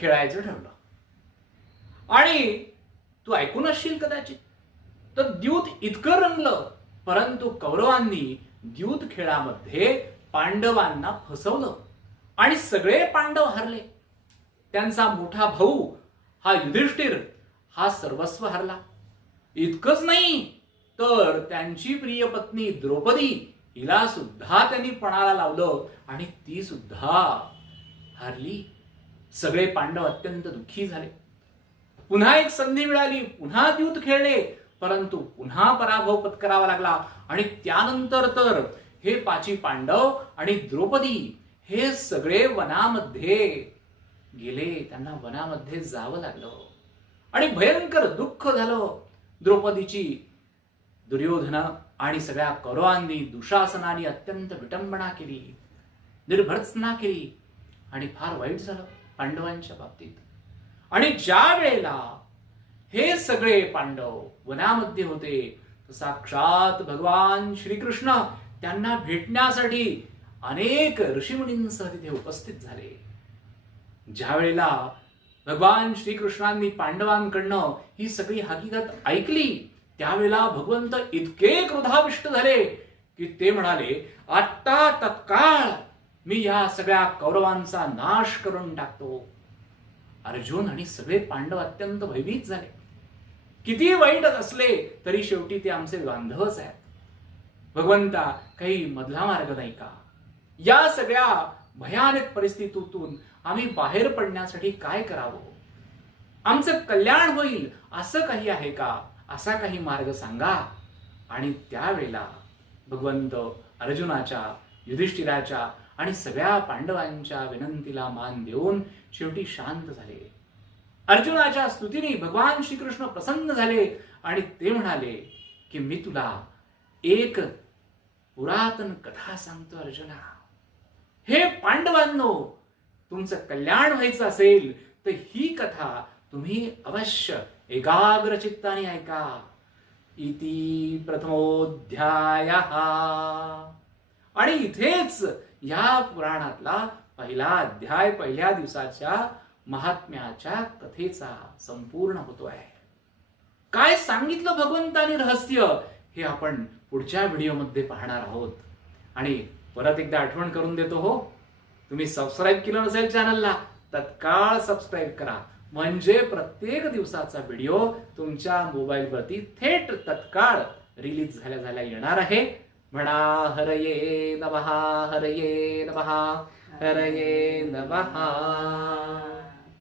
खेळायचं ठरलं. आणि तू ऐकून असशील कदाचित, तर द्यूत इतकं रंगलं, परंतु कौरवांनी द्यूत खेळामध्ये पांडवांना फसवलं आणि सगळे पांडव हरले. त्यांचा मोठा भाऊ हा युधिष्ठिर हा सर्वस्व हरला. इतकंच नाही, तर त्यांची प्रिय पत्नी द्रौपदी हिला सुद्धा त्यांनी पणाला लावलं आणि ती सुद्धा हरली. सगळे पांडव अत्यंत दुःखी झाले. पुन्हा एक संधी मिळाली, पुन्हा द्यूत खेळले, परंतु पुन्हा पराभव पत्करावा लागला. आणि त्यानंतर तर हे पाची पांडव आणि द्रौपदी हे सगळे वनामध्ये गेले. त्यांना वनामध्ये जावं लागलं आणि भयंकर दुःख झालं. द्रौपदीची दुर्योधन आणि सगळ्या कौरवांनी, दुशासनाने अत्यंत विटंबना केली, निर्भर्त्सना केली आणि फार वाईट झालं पांडवांच्या बाबतीत. आणि ज्या वेळेला हे सगळे पांडव वनामध्ये होते, तर साक्षात भगवान श्रीकृष्ण त्यांना भेटण्यासाठी अनेक ऋषीमुनींसह तिथे उपस्थित झाले. ज्या वेळेला भगवान श्रीकृष्णांनी पांडवांकडनं ही सगळी हकीकत ऐकली, त्यावेळेला भगवंत इतके क्रोधाविष्ट झाले की ते म्हणाले, आता तत्काळ मी या सगळ्या कौरवांचा नाश करून टाकतो. अर्जुन आणि सगळे पांडव अत्यंत भयभीत झाले. किती वाईट असले तरी शेवटी ते आमचे बांधवच आहेत. भगवंता, काही मधला मार्ग नाही का? या सगळ्या भयानक परिस्थितीतून आम्ही बाहेर पडण्यासाठी काय करावं? आमचं कल्याण होईल असं काही आहे का? असा काही मार्ग सांगा. आणि त्यावेळेला भगवंत अर्जुनाच्या, युधिष्ठिराच्या आणि सगळ्या पांडवांच्या विनंतीला मान देऊन शेवटी शांत झाले. अर्जुनाच्या स्तुतीने भगवान श्रीकृष्ण प्रसन्न झाले आणि ते म्हणाले की मी तुला एक पुरातन कथा सांगतो अर्जुना. हे पांडवांनो, तुमचं कल्याण व्हायचं असेल तर ही कथा तुम्ही अवश्य एकाग्र चित्ताने ऐका. इति प्रथमोऽध्यायः. आणि इथेच या पुराणातला पहिला अध्याय, पहिल्या दिवसाच्या महात्म्याच्या कथेचा संपूर्ण होतोय. काय सांगितलं भगवंतानी रहस्य हे आपण पुढच्या व्हिडिओमध्ये पाहणार आहोत. आणि परत एकदा आठवण करून देतो, हो, तुम्ही सबस्क्राईब केलं नसेल चॅनलला, तत्काळ सबस्क्राईब करा, म्हणजे प्रत्येक दिवसाचा व्हिडिओ तुमच्या मोबाईलवरती थेट तत्काळ रिलीज झाल्या येणार आहे. म्हणा हरये नमः, हरये नमः, हरये नमः.